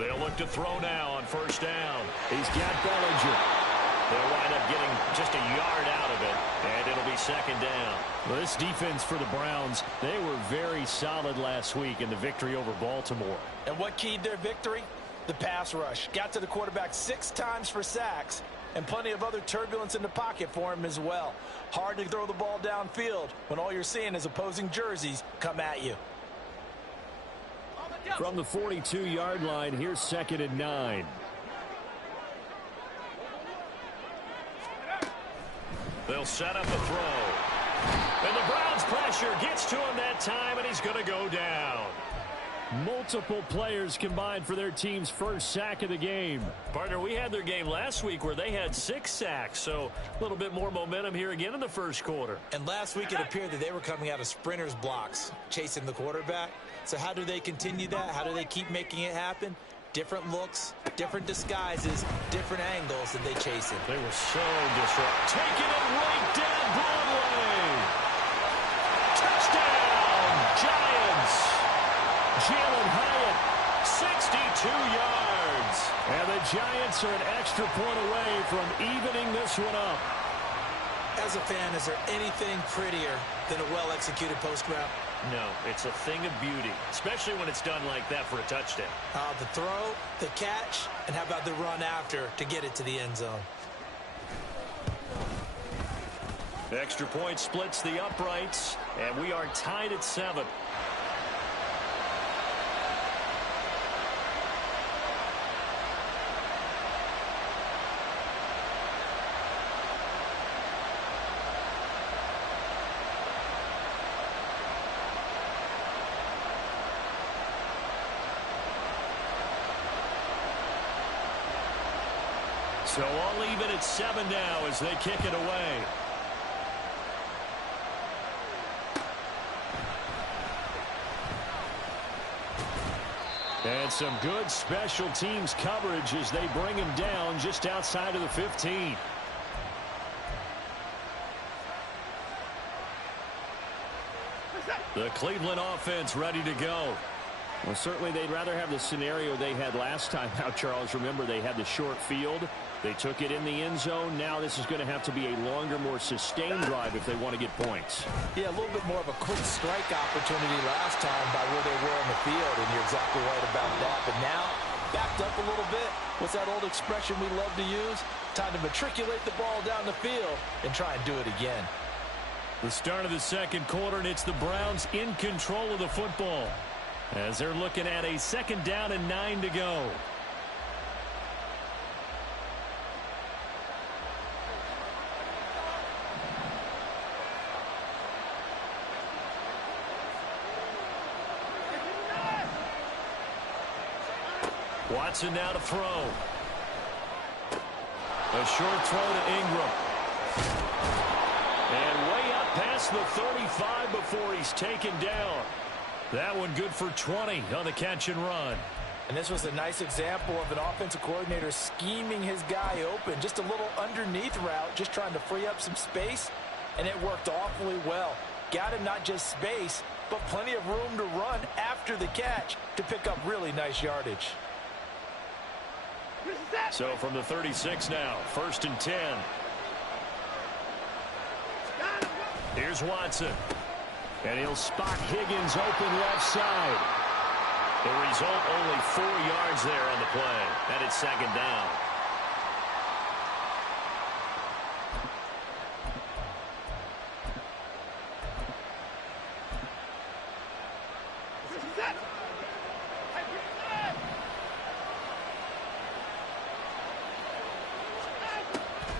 They'll look to throw now on first down. He's got Bellinger. They'll wind up getting just a yard out of it, and it'll be second down. Well, this defense for the Browns, they were very solid last week in the victory over Baltimore. And what keyed their victory? The pass rush. Got to the quarterback 6 times for sacks, and plenty of other turbulence in the pocket for him as well. Hard to throw the ball downfield when all you're seeing is opposing jerseys come at you. From the 42-yard line, here's 2nd and 9. They'll set up a throw. And the Browns pressure gets to him that time, and he's going to go down. Multiple players combined for their team's first sack of the game. Partner, we had their game last week where they had 6 sacks, so a little bit more momentum here again in the first quarter. And last week it appeared that they were coming out of sprinters blocks, chasing the quarterback. So how do they continue that? How do they keep making it happen? Different looks, different disguises, different angles that they chase it. They were so disruptive. Taking it right down Broadway. Touchdown, Giants. Jalen Hyatt, 62 yards. And the Giants are an extra point away from evening this one up. As a fan, is there anything prettier than a well-executed post route? No, it's a thing of beauty, especially when it's done like that for a touchdown. The throw, the catch, and how about the run after to get it to the end zone? Extra point splits the uprights, and we are tied at 7. So all even at 7 now as they kick it away. And some good special teams coverage as they bring him down just outside of the 15. The Cleveland offense ready to go. Well, certainly they'd rather have the scenario they had last time out, Charles. Remember, they had the short field. They took it in the end zone. Now this is going to have to be a longer, more sustained drive if they want to get points. Yeah, a little bit more of a quick strike opportunity last time by where they were on the field, and you're exactly right about that. But now, backed up a little bit. What's that old expression we love to use? Time to matriculate the ball down the field and try and do it again. The start of the second quarter, and it's the Browns in control of the football as they're looking at a 2nd down and 9 to go. Watson now to throw. A short throw to Ingram. And way up past the 35 before he's taken down. That one good for 20 on the catch and run. And this was a nice example of an offensive coordinator scheming his guy open. Just a little underneath route, just trying to free up some space, and it worked awfully well. Got him not just space, but plenty of room to run after the catch to pick up really nice yardage. So from the 36 now, 1st and 10. Here's Watson. And he'll spot Higgins open left side. The result, only 4 yards there on the play. And it's 2nd down.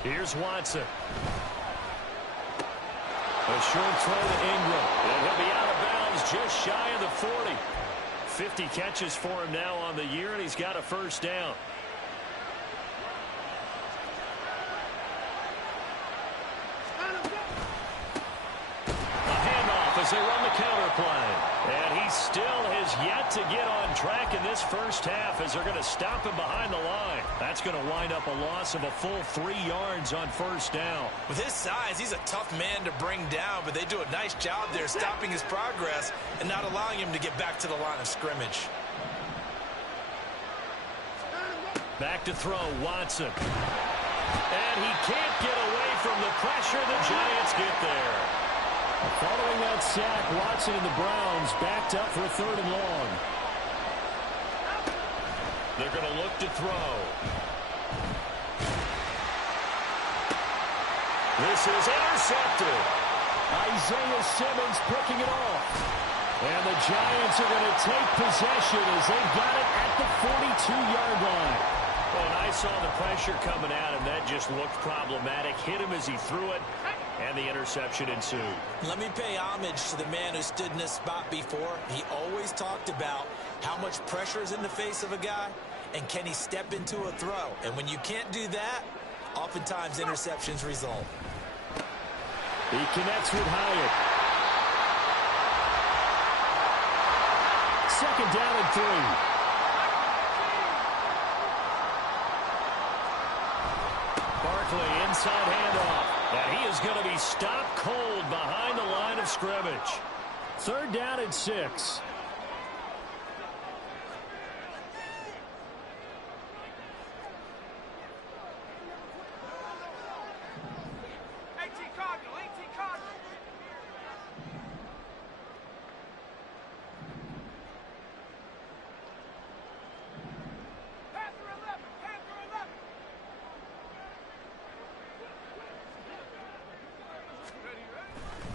Here's Watson. A short throw to Ingram. And he'll be out of bounds just shy of the 40. 50 catches for him now on the year, and he's got a 1st down. A handoff as they run the counter play. And he still has yet to get on track in this first half as they're going to stop him behind the line. That's going to wind up a loss of a full 3 yards on 1st down. With his size, he's a tough man to bring down, but they do a nice job there stopping his progress and not allowing him to get back to the line of scrimmage. Back to throw, Watson. And he can't get away from the pressure. The Giants get there. Following that sack, Watson and the Browns backed up for a 3rd and long. They're going to look to throw. This is intercepted. Isaiah Simmons picking it off. And the Giants are going to take possession as they've got it at the 42-yard line. Well, and I saw the pressure coming at him. That just looked problematic. Hit him as he threw it, and the interception ensued. Let me pay homage to the man who stood in this spot before. He always talked about how much pressure is in the face of a guy, and can he step into a throw. And when you can't do that, oftentimes interceptions result. He connects with Hyatt. 2nd down and 3. Barkley inside handoff. And he is going to be stopped cold behind the line of scrimmage. 3rd down and 6.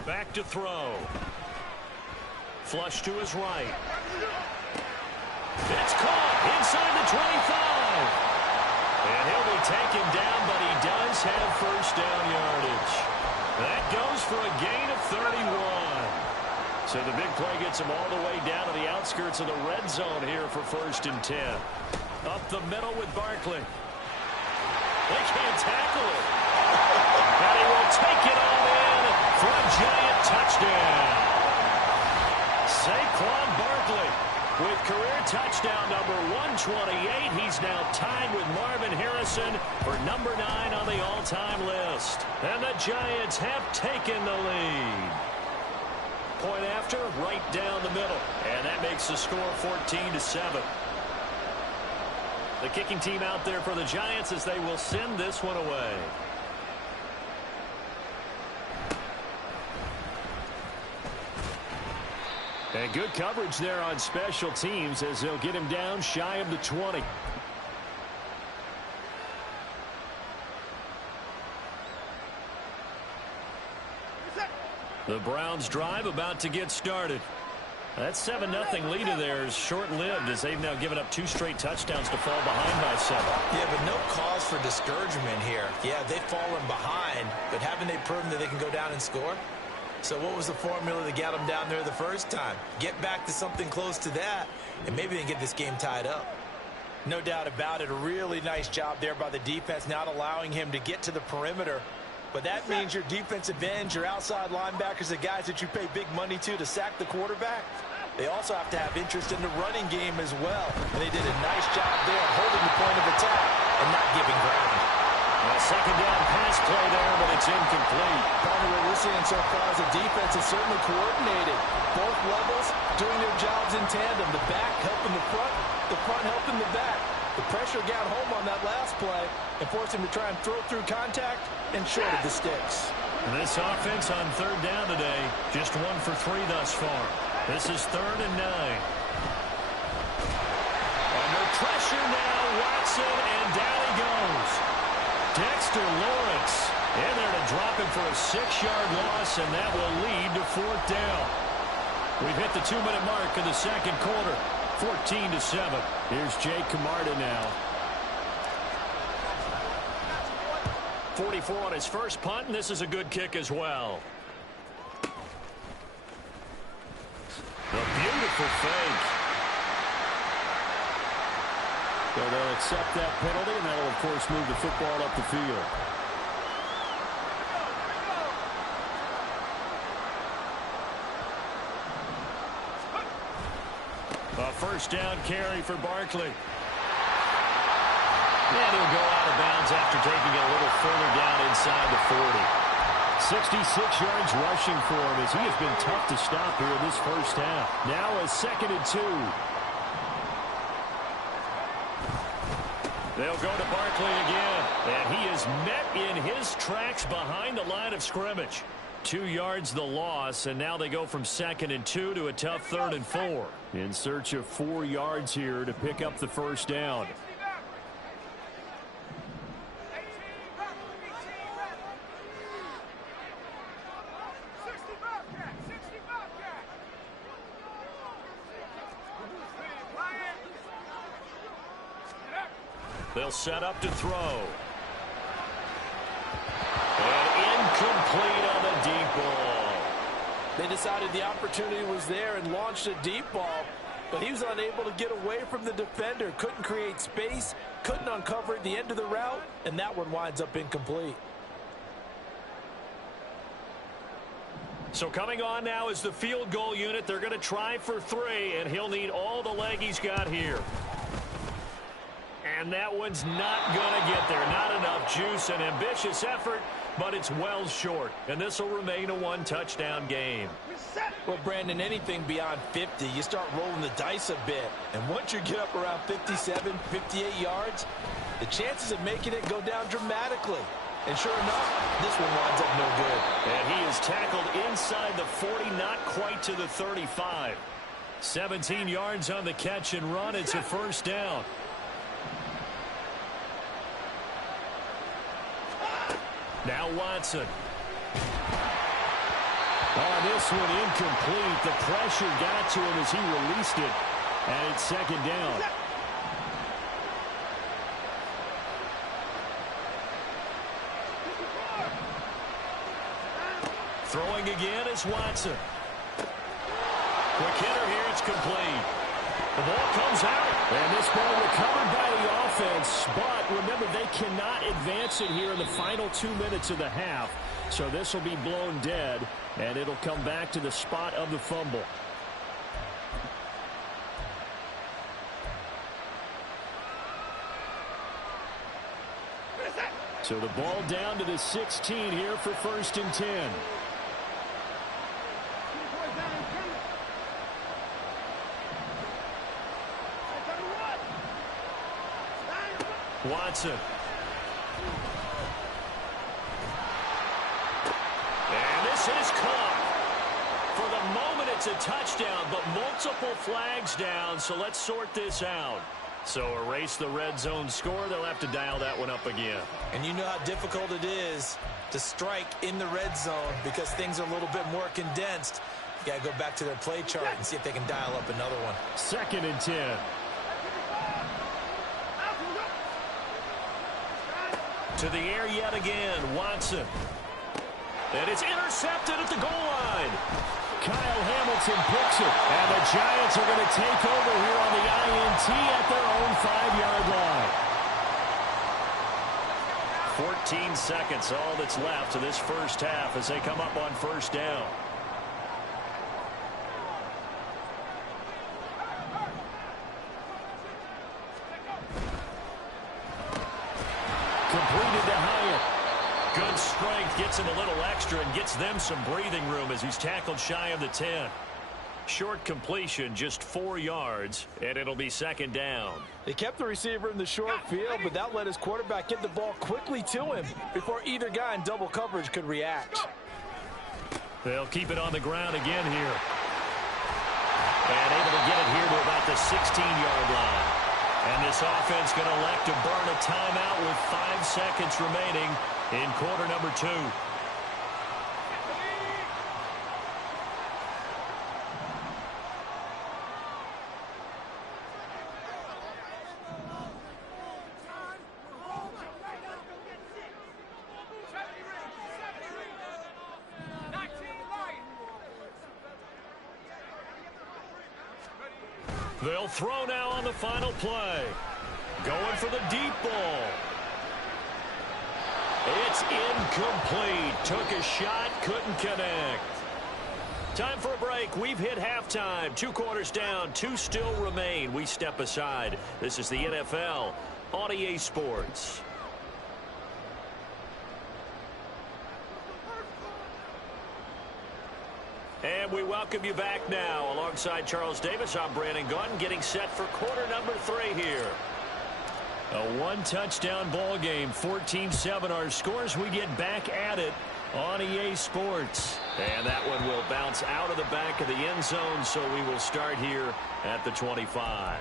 Back to throw. Flush to his right. It's caught inside the 25. And he'll be taken down, but he does have 1st down yardage. That goes for a gain of 31. So the big play gets him all the way down to the outskirts of the red zone here for 1st and 10. Up the middle with Barkley. They can't tackle it. And he will take it all in for a Giant touchdown. Saquon Barkley with career touchdown number 128. He's now tied with Marvin Harrison for number 9 on the all-time list. And the Giants have taken the lead. Point after, right down the middle. And that makes the score 14-7. The kicking team out there for the Giants as they will send this one away. And good coverage there on special teams as they'll get him down shy of the 20. The Browns drive about to get started. That 7-0 lead of theirs short-lived as they've now given up 2 straight touchdowns to fall behind by 7. Yeah, but no cause for discouragement here. Yeah, they've fallen behind, but haven't they proven that they can go down and score? So what was the formula that got them down there the first time? Get back to something close to that, and maybe they can get this game tied up. No doubt about it. A really nice job there by the defense, not allowing him to get to the perimeter. But that means your defensive ends, your outside linebackers, the guys that you pay big money to sack the quarterback, they also have to have interest in the running game as well. And they did a nice job there holding the point of attack and not giving ground. A 2nd down pass play there, but it's incomplete. Partner, what we're seeing so far is the defense is certainly coordinated. Both levels doing their jobs in tandem. The back helping the front helping the back. The pressure got home on that last play and forced him to try and throw through contact and short of the sticks. This offense on 3rd down today, just 1 for 3 thus far. This is 3rd and 9. Under pressure now, Watson, and down he goes. Dexter Lawrence in there to drop him for a 6-yard loss, and that will lead to 4th down. We've hit the 2-minute mark of the 2nd quarter. 14-7. Here's Jake Camarda now. 44 on his first punt, and this is a good kick as well. A beautiful fake. So they'll accept that penalty, and that will, of course, move the football up the field. A 1st down carry for Barkley. And he'll go out of bounds after taking it a little further down inside the 40. 66 yards rushing for him as he has been tough to stop here in this first half. Now a 2nd and 2. They'll go to Barkley again. And he is met in his tracks behind the line of scrimmage. 2 yards the loss, and now they go from 2nd and 2 to a tough 3rd and 4. In search of 4 yards here to pick up the first down. They'll set up to throw. And incomplete on the deep ball. They decided the opportunity was there and launched a deep ball, but he was unable to get away from the defender. Couldn't create space, couldn't uncover the end of the route, and that one winds up incomplete. So coming on now is the field goal unit. They're going to try for 3, and he'll need all the leg he's got here. And that one's not going to get there. Not enough juice. An ambitious effort, but it's well short. And this will remain a 1-touchdown game. Well, Brandon, anything beyond 50, you start rolling the dice a bit. And once you get up around 57, 58 yards, the chances of making it go down dramatically. And sure enough, this one winds up no good. And he is tackled inside the 40, not quite to the 35. 17 yards on the catch and run. It's a first down. Now Watson. Oh, this one incomplete. The pressure got to him as he released it. And it's 2nd down. Throwing again is Watson. Quick hitter here. It's complete. The ball comes out. And this ball recovered by the offense. But remember, they cannot advance it here in the final 2 minutes of the half. So this will be blown dead. And it'll come back to the spot of the fumble. So the ball down to the 16 here for 1st and 10. Watson. And this is caught. For the moment, it's a touchdown, but multiple flags down, so let's sort this out. So erase the red zone score. They'll have to dial that one up again. And you know how difficult it is to strike in the red zone because things are a little bit more condensed. You got to go back to their play chart and see if they can dial up another one. 2nd and 10. To the air yet again, Watson. And it's intercepted at the goal line. Kyle Hamilton picks it. And the Giants are going to take over here on the INT at their own 5-yard line. 14 seconds, all that's left to this first half as they come up on first down. Completed to Hyatt. Good strength, gets him a little extra and gets them some breathing room as he's tackled shy of the 10. Short completion, just 4 yards, and it'll be 2nd down. They kept the receiver in the short field, but that let his quarterback get the ball quickly to him before either guy in double coverage could react. They'll keep it on the ground again here. And able to get it here to about the 16-yard line. And this offense going to elect to burn a timeout with 5 seconds remaining in quarter number 2. They'll throw now on the final play. Going for the deep ball. It's incomplete. Took a shot, couldn't connect. Time for a break. We've hit halftime. 2 quarters down, 2 still remain. We step aside. This is the NFL on EA Sports. And we welcome you back now. Alongside Charles Davis, I'm Brandon Gaudin, getting set for quarter number 3 here. A one-touchdown ball game, 14-7 our scores. We get back at it on EA Sports. And that one will bounce out of the back of the end zone, so we will start here at the 25.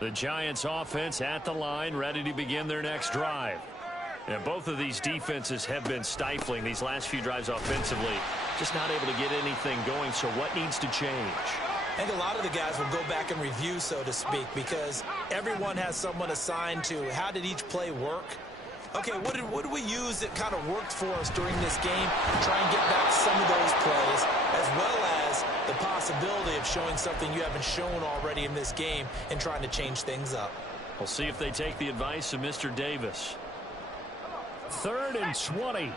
The Giants offense at the line, ready to begin their next drive. And both of these defenses have been stifling these last few drives offensively. Just not able to get anything going, so what needs to change? I think a lot of the guys will go back and review, so to speak, because everyone has someone assigned to how did each play work. Okay, what did we use that kind of worked for us during this game? Try and get back some of those plays, as well as the possibility of showing something you haven't shown already in this game and trying to change things up. We'll see if they take the advice of Mr. Davis. 3rd and 20.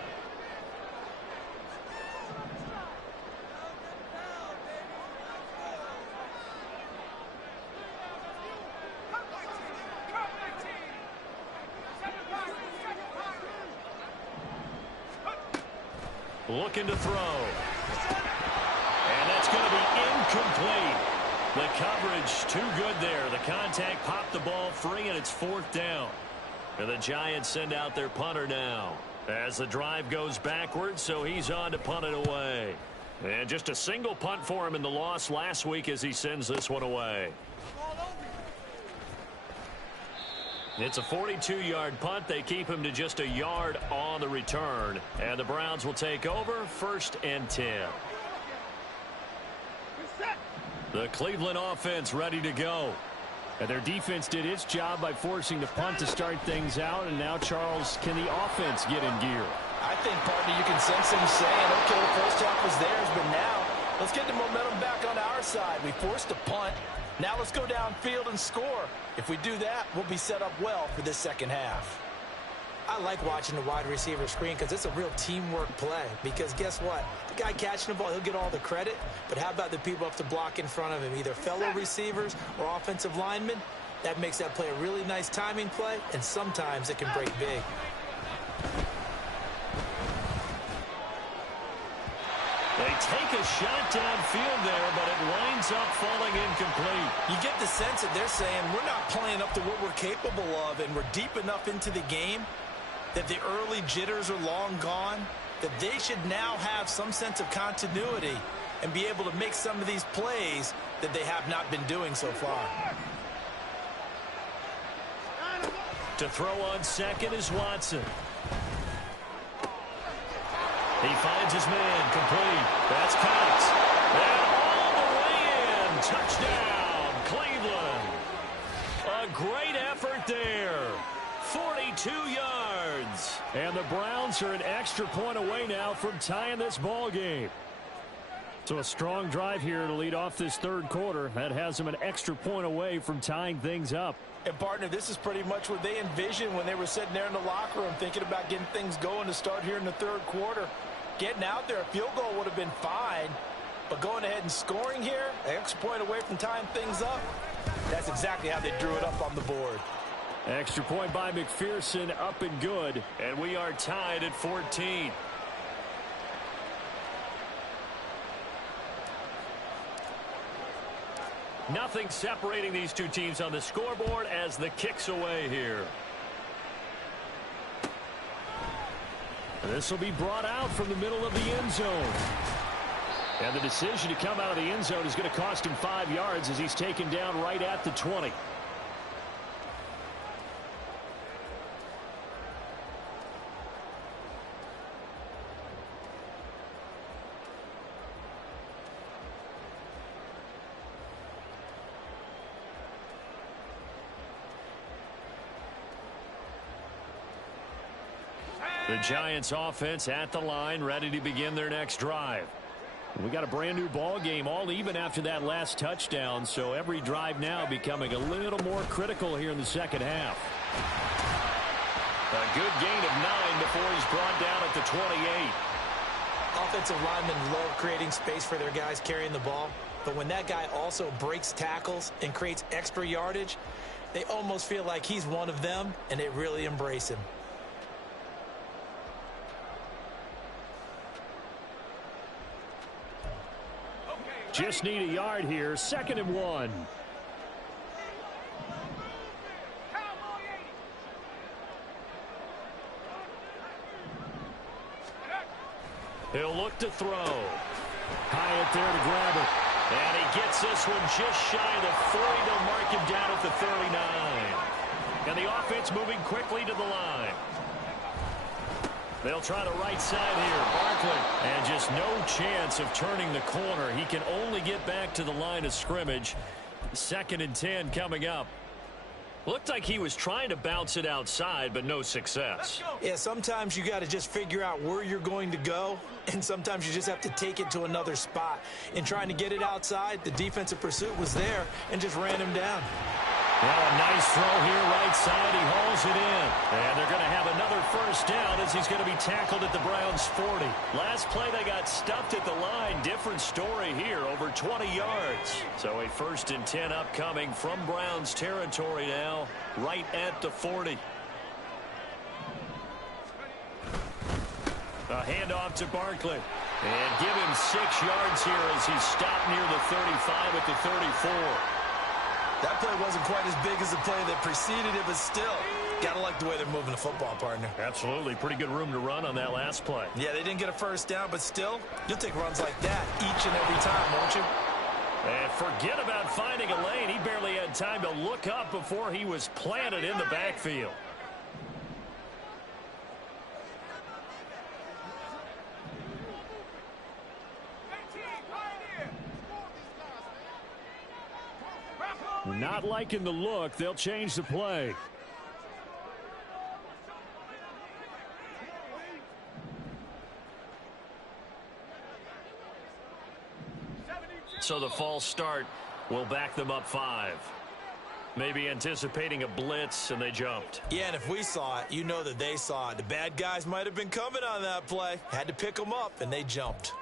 Looking to throw. And that's going to be incomplete. The coverage too good there. The contact popped the ball free, and it's 4th down. And the Giants send out their punter now as the drive goes backwards, so he's on to punt it away. And just a single punt for him in the loss last week as he sends this one away. It's a 42-yard punt. They keep him to just a yard on the return. And the Browns will take over 1st and 10. The Cleveland offense ready to go. And their defense did its job by forcing the punt to start things out. And now, Charles, can the offense get in gear? I think, partner, you can sense him saying, okay, the first half was theirs, but now let's get the momentum back on our side. We forced a punt. Now let's go downfield and score. If we do that, we'll be set up well for this second half. I like watching the wide receiver screen because it's a real teamwork play. Because guess what? The guy catching the ball, he'll get all the credit. But how about the people up to block in front of him, either fellow receivers or offensive linemen? That makes that play a really nice timing play, and sometimes it can break big. They take a shot downfield there, but it winds up falling incomplete. You get the sense that they're saying we're not playing up to what we're capable of, and we're deep enough into the game that the early jitters are long gone, that they should now have some sense of continuity and be able to make some of these plays that they have not been doing so far. To throw on second is Watson. He finds his man, complete. That's Cox. And all the way in. Touchdown, Cleveland. A great effort there. 42 yards. And the Browns are an extra point away now from tying this ball game. So a strong drive here to lead off this 3rd quarter. That has them an extra point away from tying things up. And, partner, this is pretty much what they envisioned when they were sitting there in the locker room thinking about getting things going to start here in the 3rd quarter. Getting out there, a field goal would have been fine. But going ahead and scoring here, an extra point away from tying things up, that's exactly how they drew it up on the board. Extra point by McPherson, up and good. And we are tied at 14. Nothing separating these two teams on the scoreboard as the kick's away here. This will be brought out from the middle of the end zone. And the decision to come out of the end zone is going to cost him 5 yards as he's taken down right at the 20. The Giants offense at the line, ready to begin their next drive. We got a brand new ball game, all even after that last touchdown, so every drive now becoming a little more critical here in the second half. A good gain of 9 before he's brought down at the 28. Offensive linemen love creating space for their guys carrying the ball, but when that guy also breaks tackles and creates extra yardage, they almost feel like he's one of them, and they really embrace him. Just need a yard here. 2nd and 1. He'll look to throw. Hyatt there to grab it. And he gets this one just shy of the 40. They'll mark him down at the 39. And the offense moving quickly to the line. They'll try the right side here. Barkley. And just no chance of turning the corner. He can only get back to the line of scrimmage. 2nd and 10 coming up. Looked like he was trying to bounce it outside, but no success. Yeah, sometimes you got to just figure out where you're going to go, and sometimes you just have to take it to another spot. In trying to get it outside, the defensive pursuit was there and just ran him down. Well, a nice throw here, right side. He hauls it in. And they're going to have another first down as he's going to be tackled at the Browns' 40. Last play, they got stuffed at the line. Different story here, over 20 yards. So a 1st and 10 upcoming from Browns territory now, right at the 40. A handoff to Barkley. And give him 6 yards here as he's stopped near the 35 at the 34. That play wasn't quite as big as the play that preceded it, but still, gotta like the way they're moving the football, partner. Absolutely. Pretty good room to run on that last play. Yeah, they didn't get a first down, but still, you'll take runs like that each and every time, won't you? And forget about finding a lane. He barely had time to look up before he was planted in the backfield. Not liking the look. They'll change the play. So the false start will back them up 5. Maybe anticipating a blitz, and they jumped. Yeah, and if we saw it, you know that they saw it. The bad guys might have been coming on that play. Had to pick them up, and they jumped.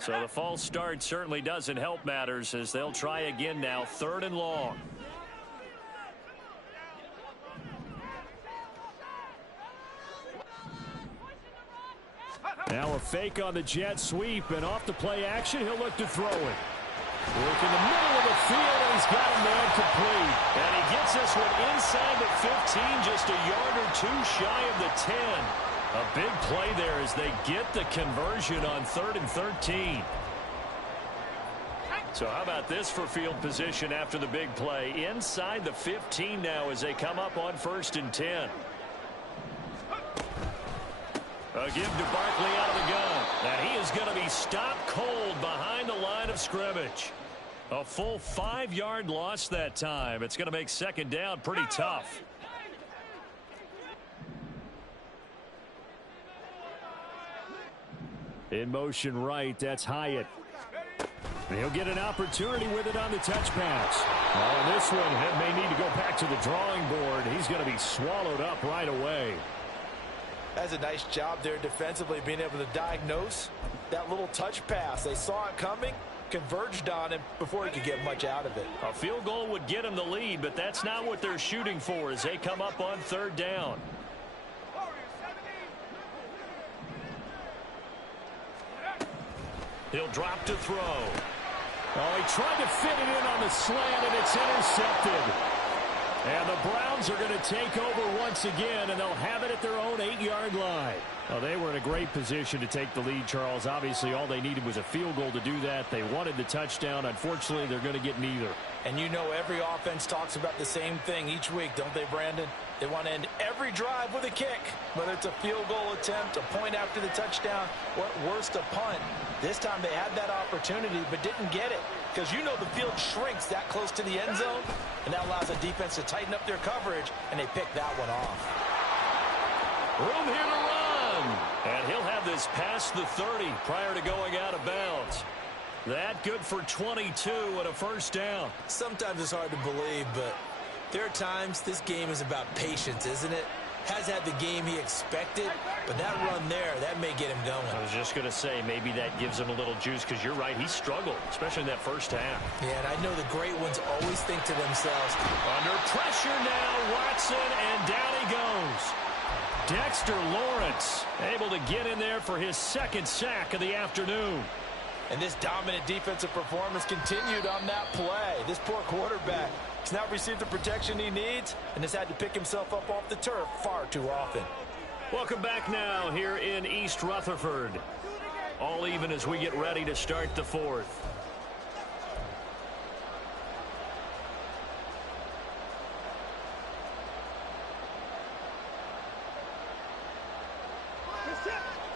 So the false start certainly doesn't help matters as they'll try again now, 3rd and long. Now a fake on the jet sweep, and off the play action, he'll look to throw it. Work in the middle of the field, and he's got a man complete. And he gets this one inside the 15, just a yard or 2 shy of the 10. A big play there as they get the conversion on 3rd and 13. So how about this for field position after the big play? Inside the 15 now as they come up on 1st and 10. A give to Barkley out of the gun. And he is going to be stopped cold behind the line of scrimmage. A full 5-yard loss that time. It's going to make 2nd down pretty tough. In motion right, that's Hyatt. And he'll get an opportunity with it on the touch pass. Oh, this one may need to go back to the drawing board. He's going to be swallowed up right away. That's a nice job there defensively, being able to diagnose that little touch pass. They saw it coming, converged on him before he could get much out of it. A field goal would get him the lead, but that's not what they're shooting for as they come up on 3rd down. He'll drop to throw. Oh, he tried to fit it in on the slant, and it's intercepted. And the Browns are going to take over once again, and they'll have it at their own 8-yard line. Well, they were in a great position to take the lead, Charles. Obviously, all they needed was a field goal to do that. They wanted the touchdown. Unfortunately, they're going to get neither. And you know every offense talks about the same thing each week, don't they, Brandon? They want to end every drive with a kick, whether it's a field goal attempt, a point after the touchdown, or at worst, a punt. This time they had that opportunity but didn't get it because you know the field shrinks that close to the end zone, and that allows the defense to tighten up their coverage, and they pick that one off. Room here to run. And he'll have this past the 30 prior to going out of bounds. That good for 22 and a first down. Sometimes it's hard to believe, but there are times this game is about patience, isn't it? has had the game he expected, but that run there, that may get him going. I was just going to say, maybe that gives him a little juice, because you're right, he struggled, especially in that first half. Yeah, and I know the great ones always think to themselves, under pressure now, Watson, and down he goes. Dexter Lawrence able to get in there for his second sack of the afternoon. And this dominant defensive performance continued on that play. This poor quarterback has not received the protection he needs and has had to pick himself up off the turf far too often. Welcome back now here in East Rutherford. All even as we get ready to start the fourth.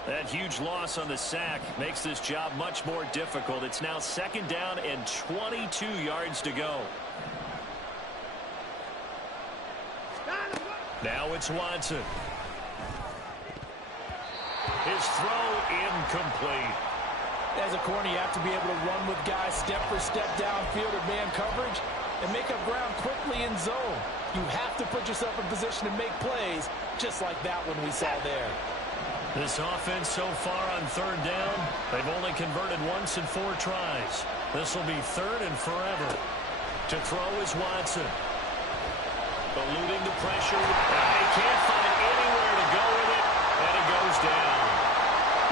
That huge loss on the sack makes this job much more difficult. It's now second down and 22 yards to go. Now it's Watson. His throw incomplete. As a corner, you have to be able to run with guys step for step downfield or man coverage and make up ground quickly in zone. You have to put yourself in position to make plays just like that one we saw there. This offense so far on third down, they've only converted once in 4 tries. This will be third and forever. To throw is Watson. Eluding the pressure. He can't find anywhere to go with it, and he goes down.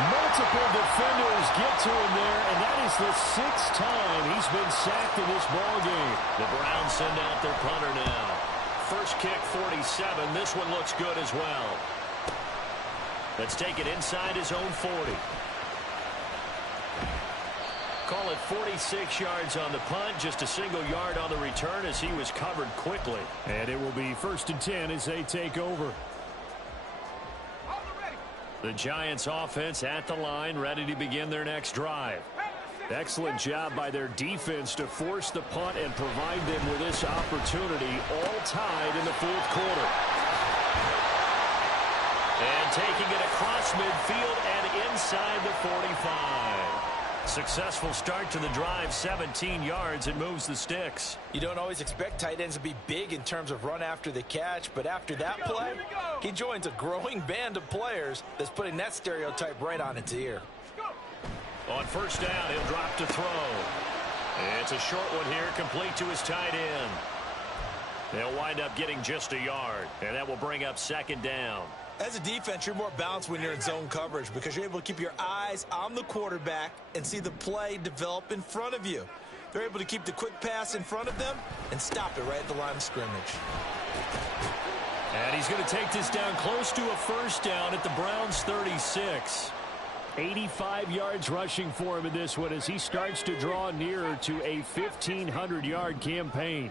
Multiple defenders get to him there, and that is the 6th time he's been sacked in this ballgame. The Browns send out their punter now. First kick, 47. This one looks good as well. Let's take it inside his own 40. Call it 46 yards on the punt, just a single yard on the return as he was covered quickly. And it will be 1st and 10 as they take over. The Giants offense at the line, ready to begin their next drive. Excellent job by their defense to force the punt and provide them with this opportunity, all tied in the 4th quarter. And taking it across midfield and inside the 45. Successful start to the drive, 17 yards. It moves the sticks. You don't always expect tight ends to be big in terms of run after the catch, but after that play, he joins a growing band of players that's putting that stereotype right on its ear. On first down, he'll drop to throw. It's a short one here, complete to his tight end. They'll wind up getting just a yard, and that will bring up second down. As a defense, you're more balanced when you're in zone coverage because you're able to keep your eyes on the quarterback and see the play develop in front of you. They're able to keep the quick pass in front of them and stop it right at the line of scrimmage. And he's going to take this down close to a first down at the Browns' 36. 85 yards rushing for him in this one as he starts to draw nearer to a 1,500-yard campaign.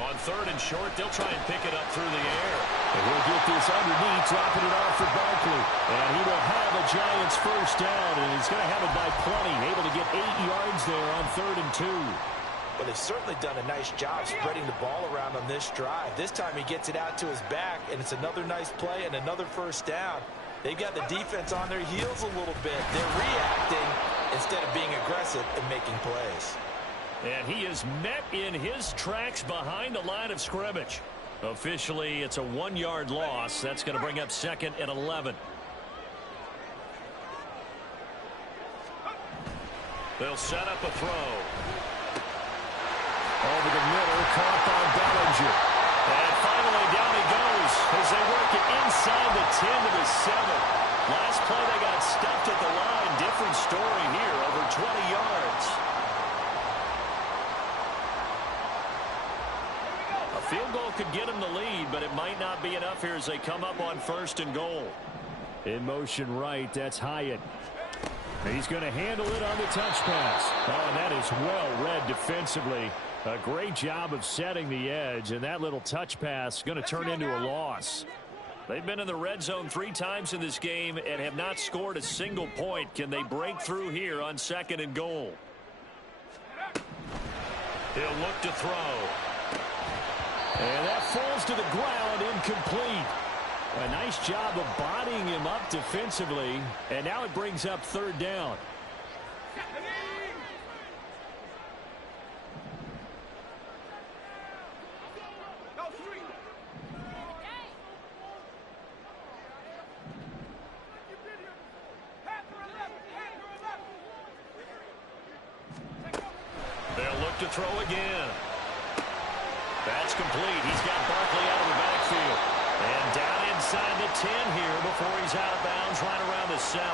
On third and short, they'll try and pick it up through the air. And he'll get this underneath, dropping it off for Barkley. And he will have a Giants first down, and he's going to have it by plenty. Able to get 8 yards there on 3rd and 2. Well, they've certainly done a nice job spreading the ball around on this drive. This time he gets it out to his back, and it's another nice play and another first down. They've got the defense on their heels a little bit. They're reacting instead of being aggressive and making plays. And he is met in his tracks behind the line of scrimmage. Officially, it's a 1-yard loss. That's going to bring up second and 11. They'll set up a throw. Over the middle, caught by Bellinger. And finally, down he goes as they work it inside the 10 to the 7. Last play, they got stuffed at the line. Different story here, over 20 yards. A field goal could get them the lead, but it might not be enough here as they come up on 1st and goal. In motion right, that's Hyatt. He's going to handle it on the touch pass. Oh, and that is well read defensively. A great job of setting the edge, and that little touch pass is going to turn into a loss. They've been in the red zone 3 times in this game and have not scored a single point. Can they break through here on 2nd and goal? He'll look to throw. And that falls to the ground, incomplete. A nice job of bodying him up defensively, and now it brings up 3rd down. They'll look to throw again. That's complete. He's got Barkley out of the backfield. And down inside the 10 here before he's out of bounds, right around the 7.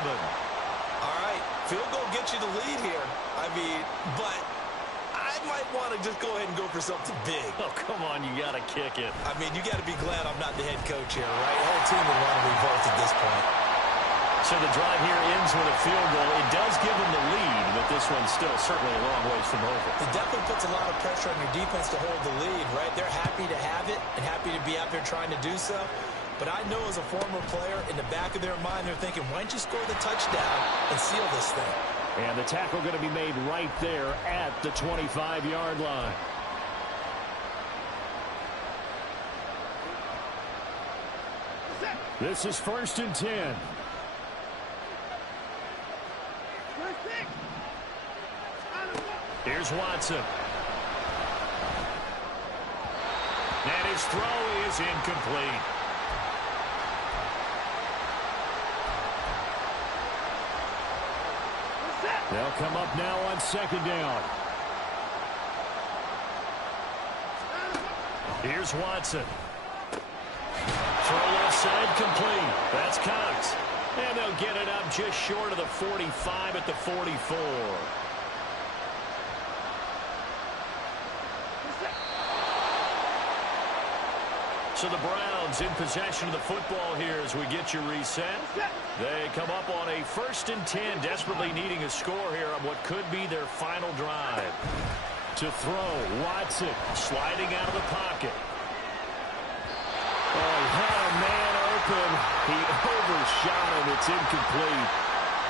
All right, field goal gets you the lead here. I mean, but I might want to just go ahead and go for something big. Oh, come on, you got to kick it. I mean, you got to be glad I'm not the head coach here, right? The whole team would want to revolt at this point. So the drive here ends with a field goal. It does give them the lead, but this one's still certainly a long ways from over. It definitely puts a lot of pressure on your defense to hold the lead, right? They're happy to have it and happy to be out there trying to do so. But I know as a former player, in the back of their mind, they're thinking, why don't you score the touchdown and seal this thing? And the tackle going to be made right there at the 25-yard line. This is 1st and 10. Here's Watson. And his throw is incomplete. They'll come up now on 2nd down. Here's Watson. Throw left side complete. That's Cox. And they'll get it up just short of the 45 at the 44. So the Browns in possession of the football here as we get you reset. They come up on a 1st and 10, desperately needing a score here on what could be their final drive. To throw, Watson Sliding out of the pocket. Oh, he had a man open. He overshot him. It's incomplete.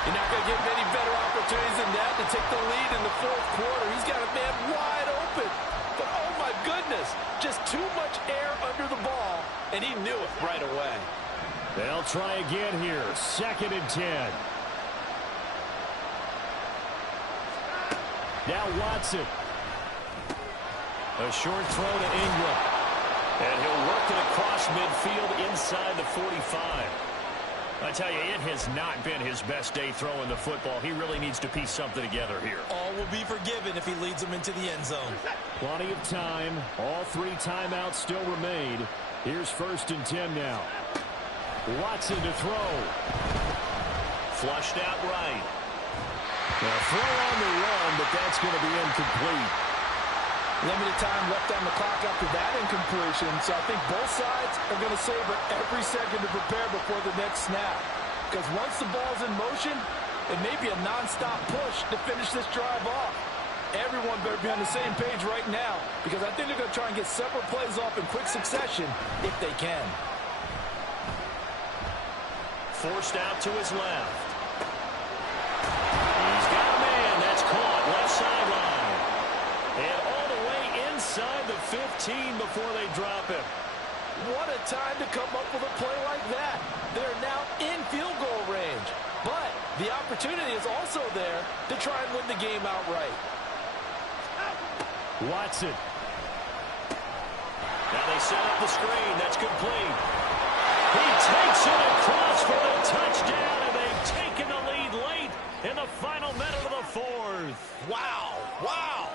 You're not going to get many better opportunities than that to take the lead in the 4th quarter. He's got a man wide open. But, oh, my goodness, just too much air under the ball, and he knew it right away. They'll try again here. 2nd and 10. Now Watson. A short throw to Ingram. And he'll work it across midfield inside the 45. I tell you, it has not been his best day throwing the football. He really needs to piece something together here. All will be forgiven if he leads them into the end zone. Plenty of time. All 3 timeouts still remain. Here's 1st and 10 now. Watson to throw. Flushed out right. Now throw on the run, but that's going to be incomplete. Limited time left on the clock after that incompletion, so I think both sides are going to savor every second to prepare before the next snap. Because once the ball's in motion, it may be a non-stop push to finish this drive off. Everyone better be on the same page right now, because I think they're going to try and get several plays off in quick succession if they can. Forced out to his left. He's got a man. That's caught. Left sideline. And all the way inside the 15 before they drop him. What a time to come up with a play like that. They're now in field goal range. But the opportunity is also there to try and win the game outright. Watson. Now they set up the screen. That's complete. He takes it across for the touchdown, and they've taken the lead late in the final minute of the 4th. Wow. Wow.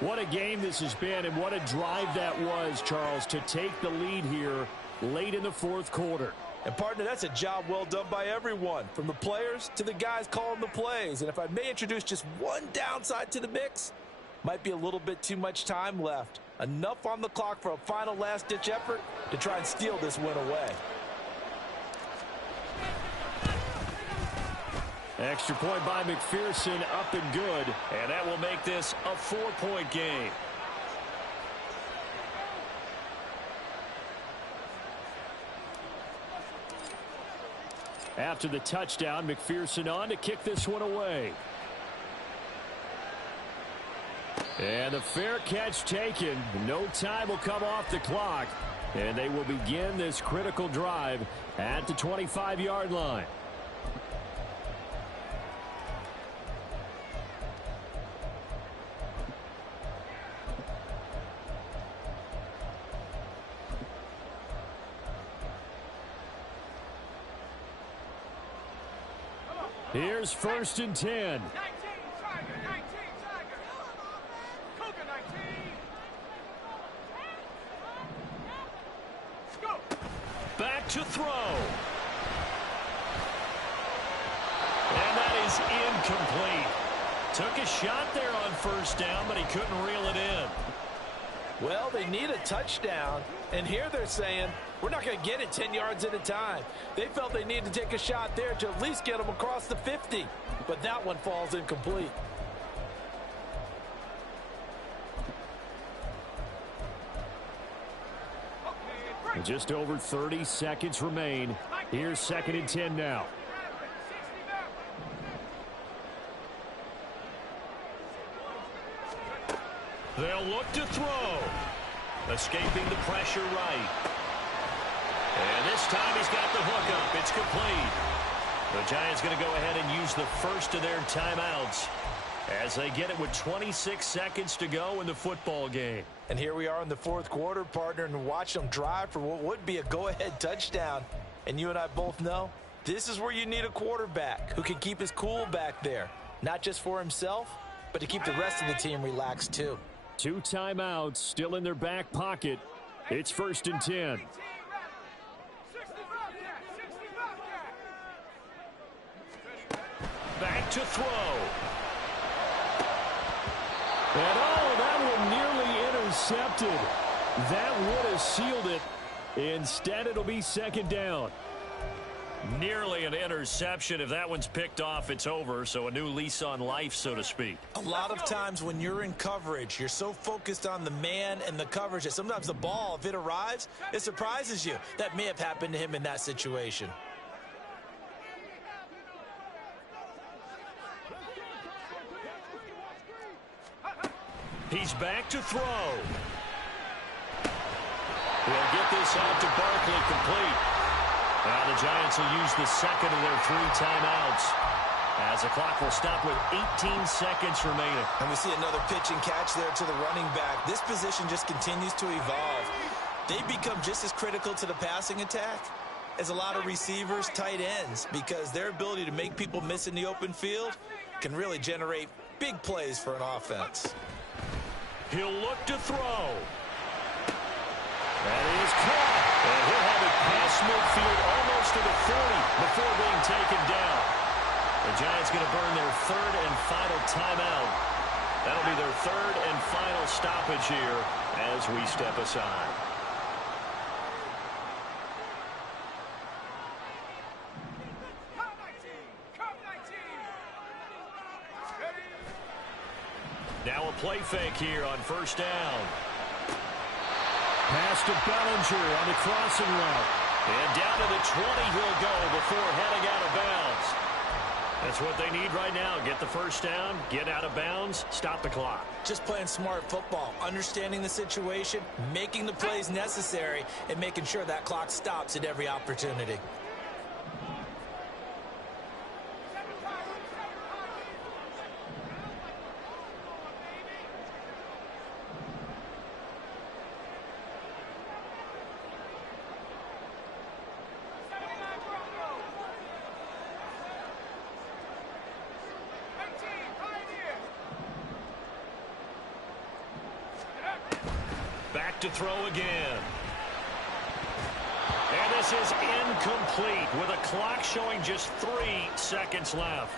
What a game this has been, and what a drive that was, Charles, to take the lead here late in the 4th quarter. And, partner, that's a job well done by everyone, from the players to the guys calling the plays. And if I may introduce just one downside to the mix, might be a little bit too much time left. Enough on the clock for a final last-ditch effort to try and steal this win away. Extra point by McPherson, up and good. And that will make this a 4-point game. After the touchdown, McPherson on to kick this one away. And the fair catch taken. No time will come off the clock. And they will begin this critical drive at the 25-yard line. Here's 1st and 10. Back to throw. And that is incomplete. Took a shot there on 1st down, but he couldn't reel it in. Well, they need a touchdown, and here they're saying, we're not going to get it 10 yards at a time. They felt they needed to take a shot there to at least get them across the 50, but that one falls incomplete. Just over 30 seconds remain. Here's 2nd and 10 now. They'll look to throw. Escaping the pressure right. And this time he's got the hook up. It's complete. The Giants going to go ahead and use the first of their timeouts as they get it with 26 seconds to go in the football game. And here we are in the 4th quarter, partner, and watch them drive for what would be a go-ahead touchdown. And you and I both know this is where you need a quarterback who can keep his cool back there, not just for himself, but to keep the rest of the team relaxed too. 2 timeouts still in their back pocket. It's 1st and 10. Back to throw. And that one nearly intercepted. That would have sealed it. Instead, it'll be 2nd down. Nearly an interception. If that one's picked off, it's over. So a new lease on life, so to speak. A lot of times when you're in coverage, you're so focused on the man and the coverage that sometimes the ball, if it arrives, it surprises you. That may have happened to him in that situation. He's back to throw. He'll get this out to Barkley complete. Now the Giants will use the second of their 3 timeouts as the clock will stop with 18 seconds remaining. And we see another pitch and catch there to the running back. This position just continues to evolve. They become just as critical to the passing attack as a lot of receivers, tight ends, because their ability to make people miss in the open field can really generate big plays for an offense. He'll look to throw. That is caught. And he'll have it past midfield almost to the 40 before being taken down. The Giants going to burn their 3rd and final timeout. That'll be their 3rd and final stoppage here as we step aside. Now a play fake here on 1st down. Pass to Bellinger on the crossing route. And down to the 20 he'll go before heading out of bounds. That's what they need right now. Get the 1st down, get out of bounds, stop the clock. Just playing smart football, understanding the situation, making the plays necessary, and making sure that clock stops at every opportunity. To throw again. And this is incomplete with a clock showing just 3 seconds left.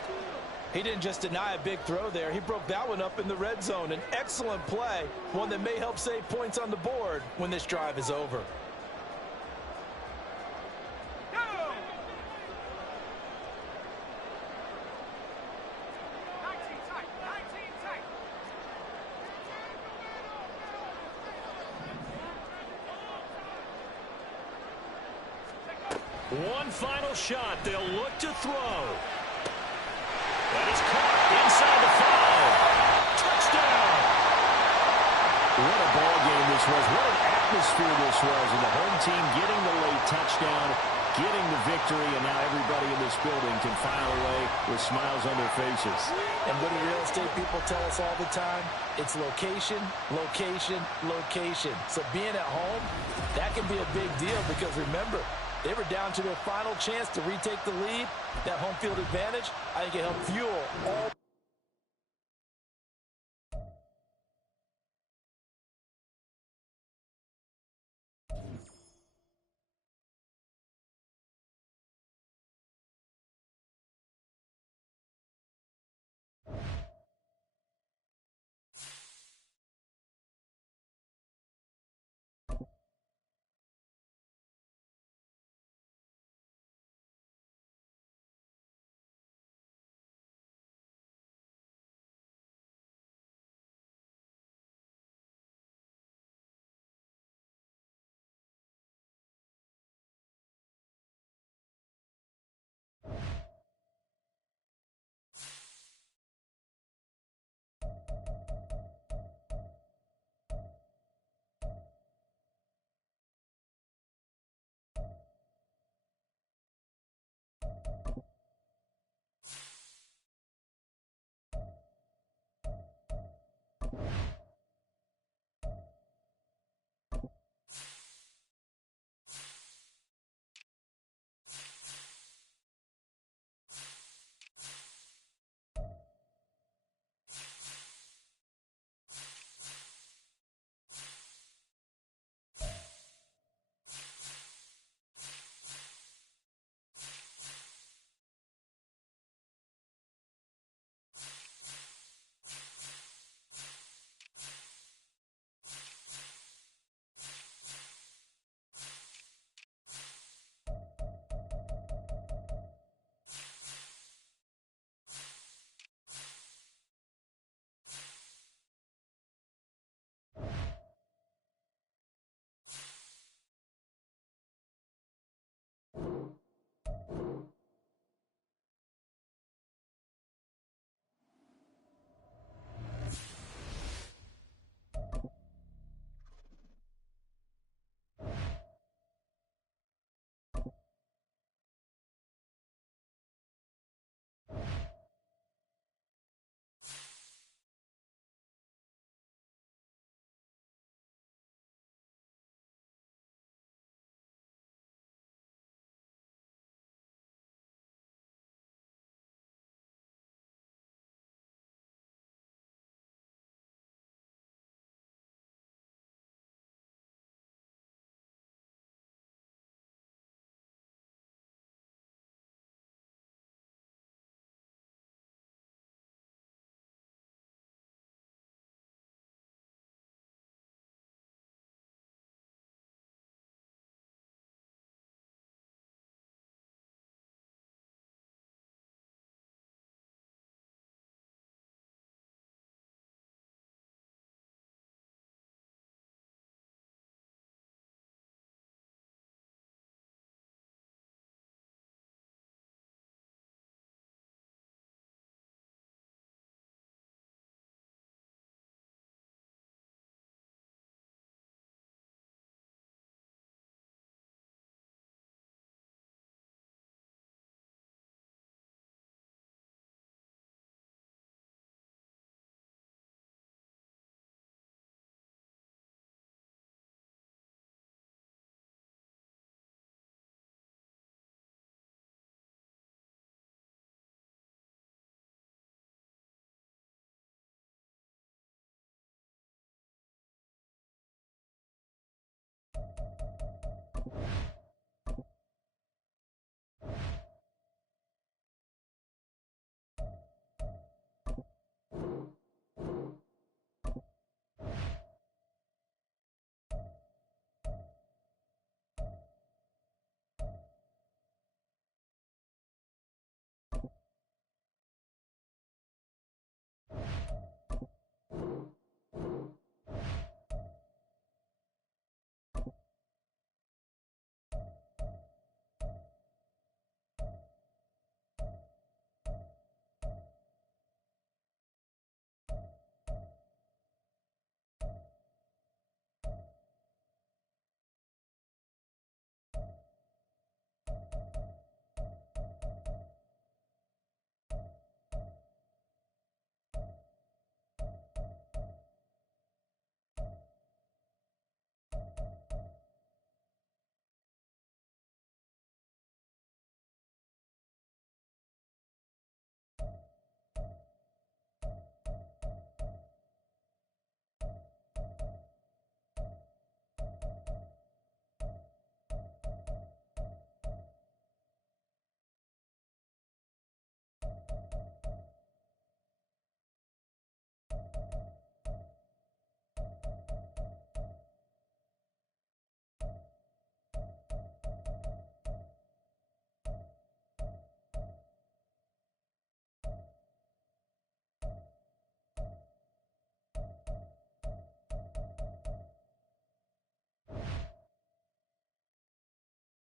He didn't just deny a big throw there. He broke that one up in the red zone. An excellent play, one that may help save points on the board when this drive is over. One final shot. They'll look to throw. That is caught inside the 5. Touchdown. What a ball game this was. What an atmosphere this was. And the home team getting the late touchdown, getting the victory, and now everybody in this building can file away with smiles on their faces. And what do real estate people tell us all the time? It's location, location, location. So being at home, that can be a big deal because remember, They were down to their final chance to retake the lead. That home field advantage, I think it helped fuel all